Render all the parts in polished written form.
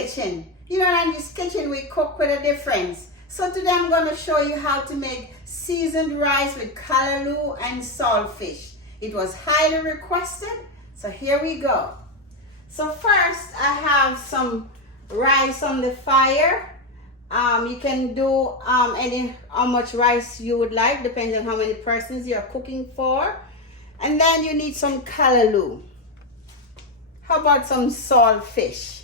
kitchen. You know, in this kitchen we cook with a difference. So today I'm going to show you how to make seasoned rice with calloloo and saltfish. It was highly requested, so here we go. So first I have some rice on the fire. You can do how much rice you would like, depending on how many persons you're cooking for. And then you need some calloloo. How about some saltfish?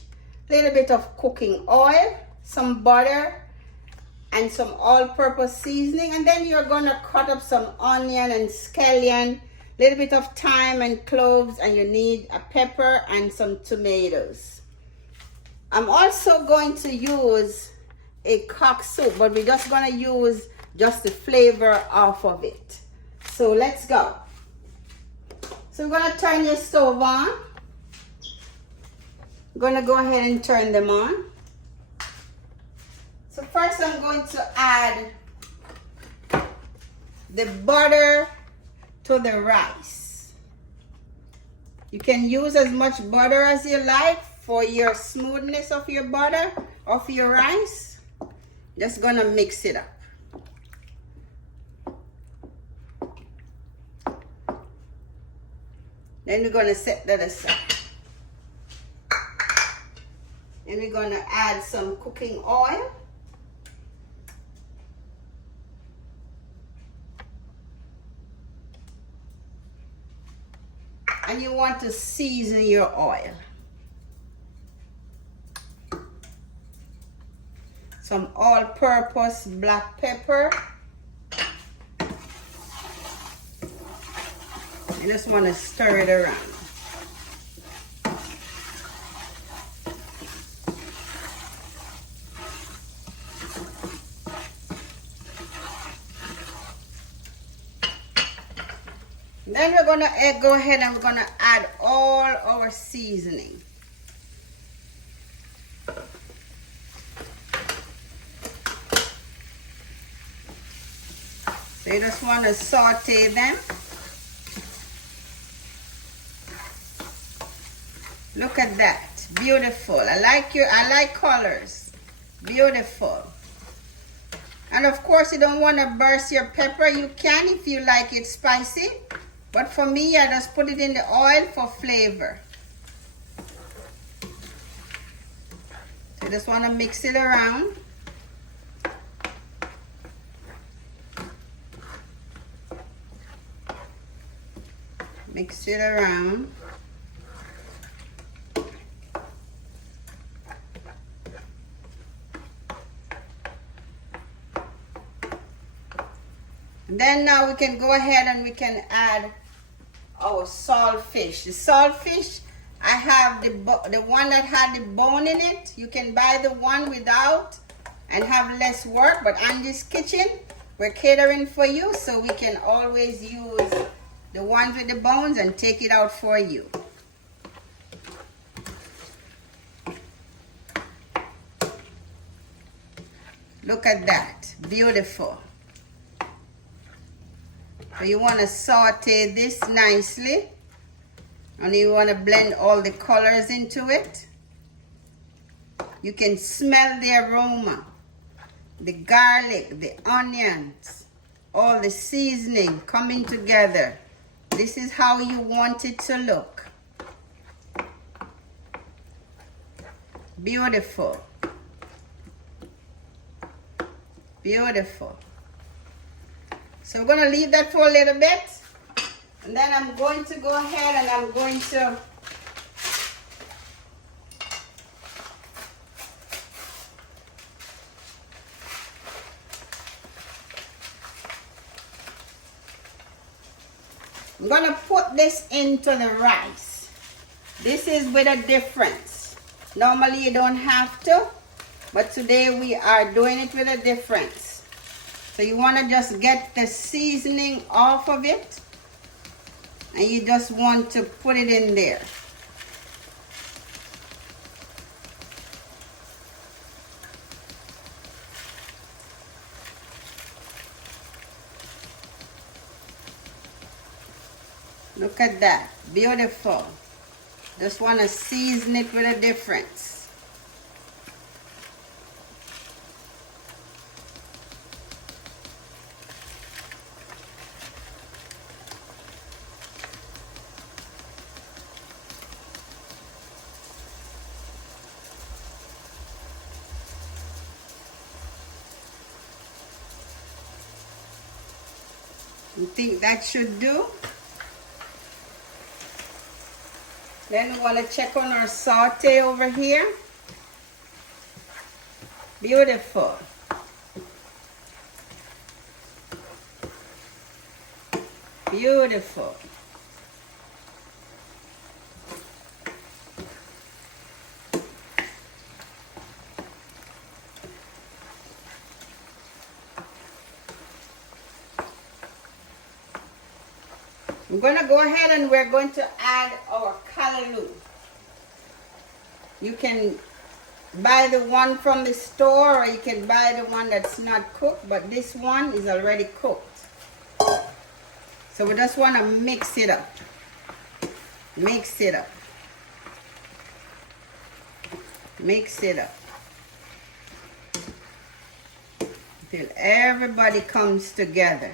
A little bit of cooking oil, some butter, and some all-purpose seasoning. And then you're gonna cut up some onion and scallion, a little bit of thyme and cloves, and you need a pepper and some tomatoes. I'm also going to use a cock soup, but we're just gonna use just the flavor off of it. So let's go. So we're gonna turn your stove on. I'm gonna go ahead and turn them on. So first I'm going to add the butter to the rice. You can use as much butter as you like for your smoothness of your butter, of your rice. Just gonna mix it up. Then we're gonna set that aside. And we're gonna add some cooking oil. And you want to season your oil. Some all-purpose black pepper. You just want to stir it around. Then we're gonna go ahead and we're gonna add all our seasoning. So you just want to saute them. Look at that, beautiful. I like colors, beautiful. And of course you don't want to burst your pepper. You can if you like it spicy, but for me I just put it in the oil for flavor. So you just want to mix it around. Mix it around. And then now we can go ahead and we can add our saltfish. The saltfish, I have the one that had the bone in it. You can buy the one without and have less work, but on this kitchen, we're catering for you, so we can always use the ones with the bones and take it out for you. Look at that, beautiful. So you want to saute this nicely, and you want to blend all the colors into it. You can smell the aroma, the garlic, the onions, all the seasoning coming together. This is how you want it to look. Beautiful. Beautiful. So we're going to leave that for a little bit. And then I'm going to go ahead and I'm going to put this into the rice. This is with a difference. Normally you don't have to, but today we are doing it with a difference. So you want to just get the seasoning off of it, and you just want to put it in there. Look at that, beautiful. Just want to season it with a difference. You think that should do? Then we want to check on our saute over here. Beautiful. Beautiful. I'm going to go ahead and we're going to add our Calloloo. You can buy the one from the store or you can buy the one that's not cooked, but this one is already cooked. So we just want to mix it up. Mix it up. Mix it up. Until everybody comes together.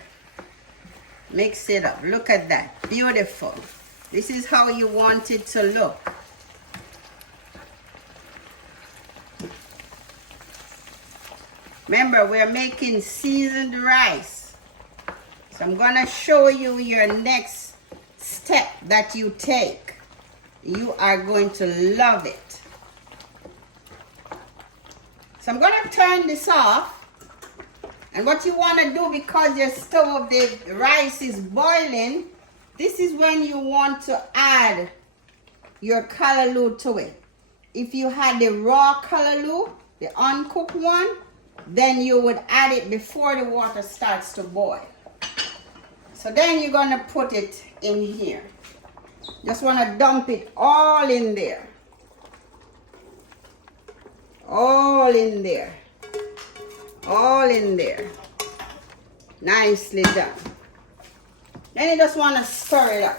Mix it up. Look at that. Beautiful. This is how you want it to look. Remember, we're making seasoned rice. So I'm going to show you your next step that you take. You are going to love it. So I'm going to turn this off. And what you want to do, because your stove, the rice is boiling, this is when you want to add your Calloloo to it. If you had the raw Calloloo, the uncooked one, then you would add it before the water starts to boil. So then you're going to put it in here. Just want to dump it all in there. All in there. All in there. Nicely done. Then you just want to stir it up.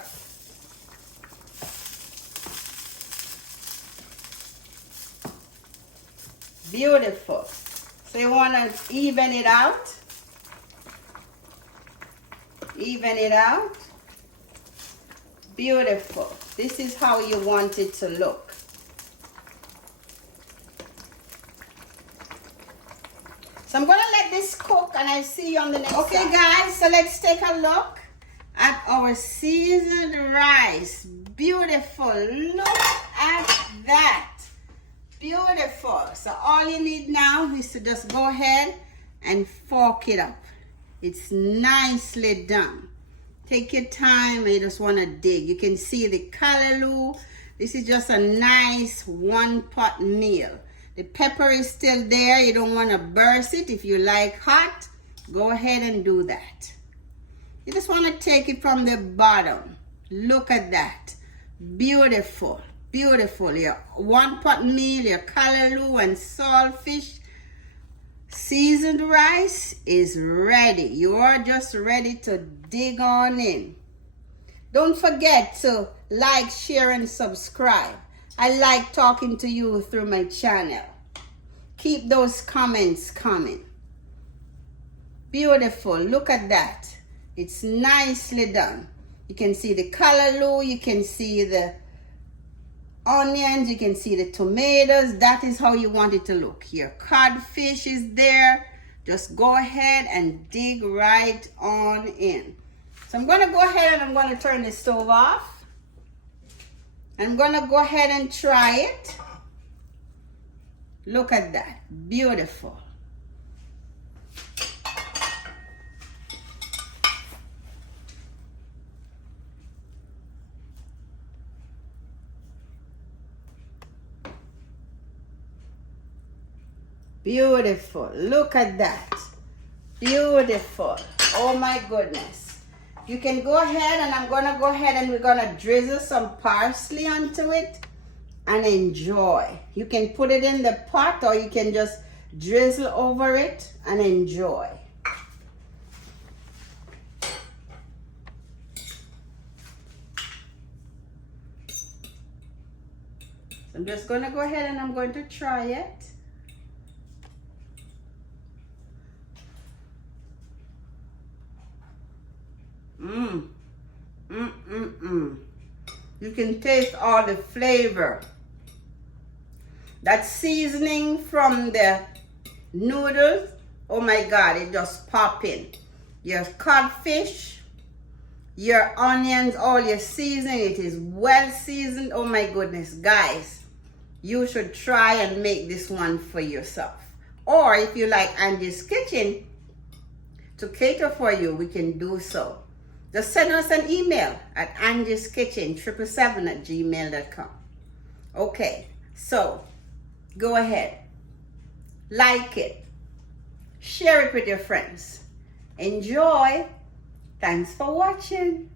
Beautiful. So you want to even it out. Even it out. Beautiful. This is how you want it to look. So I'm going to let this cook and I'll see you on the next side. Okay guys, so let's take a look at our seasoned rice. Beautiful. Look at that. Beautiful. So all you need now is to just go ahead and fork it up. It's nicely done. Take your time and you just want to dig. You can see the Calloloo. This is just a nice one-pot meal. The pepper is still there. You don't want to burst it. If you like hot, go ahead and do that. You just want to take it from the bottom. Look at that. Beautiful. Beautiful. Your one-pot meal, your Calloloo and saltfish seasoned rice is ready. You are just ready to dig on in. Don't forget to like, share, and subscribe. I like talking to you through my channel. Keep those comments coming. Beautiful. Look at that. It's nicely done. You can see the Calloloo. You can see the onions. You can see the tomatoes. That is how you want it to look. Your codfish is there. Just go ahead and dig right on in. So I'm going to go ahead and I'm going to turn the stove off. I'm going to go ahead and try it. Look at that. Beautiful. Beautiful. Look at that. Beautiful. Oh my goodness. You can go ahead and I'm going to go ahead and we're going to drizzle some parsley onto it and enjoy. You can put it in the pot or you can just drizzle over it and enjoy. So I'm just going to go ahead and I'm going to try it. You can taste all the flavor. That seasoning from the noodles, oh my God, it just pop in. Your codfish, your onions, all your seasoning, it is well seasoned. Oh my goodness, guys, you should try and make this one for yourself. Or if you like Angie's Kitchen to cater for you, we can do so. Just send us an email at angieskitchen777@gmail.com. Okay, so go ahead, like it, share it with your friends. Enjoy. Thanks for watching.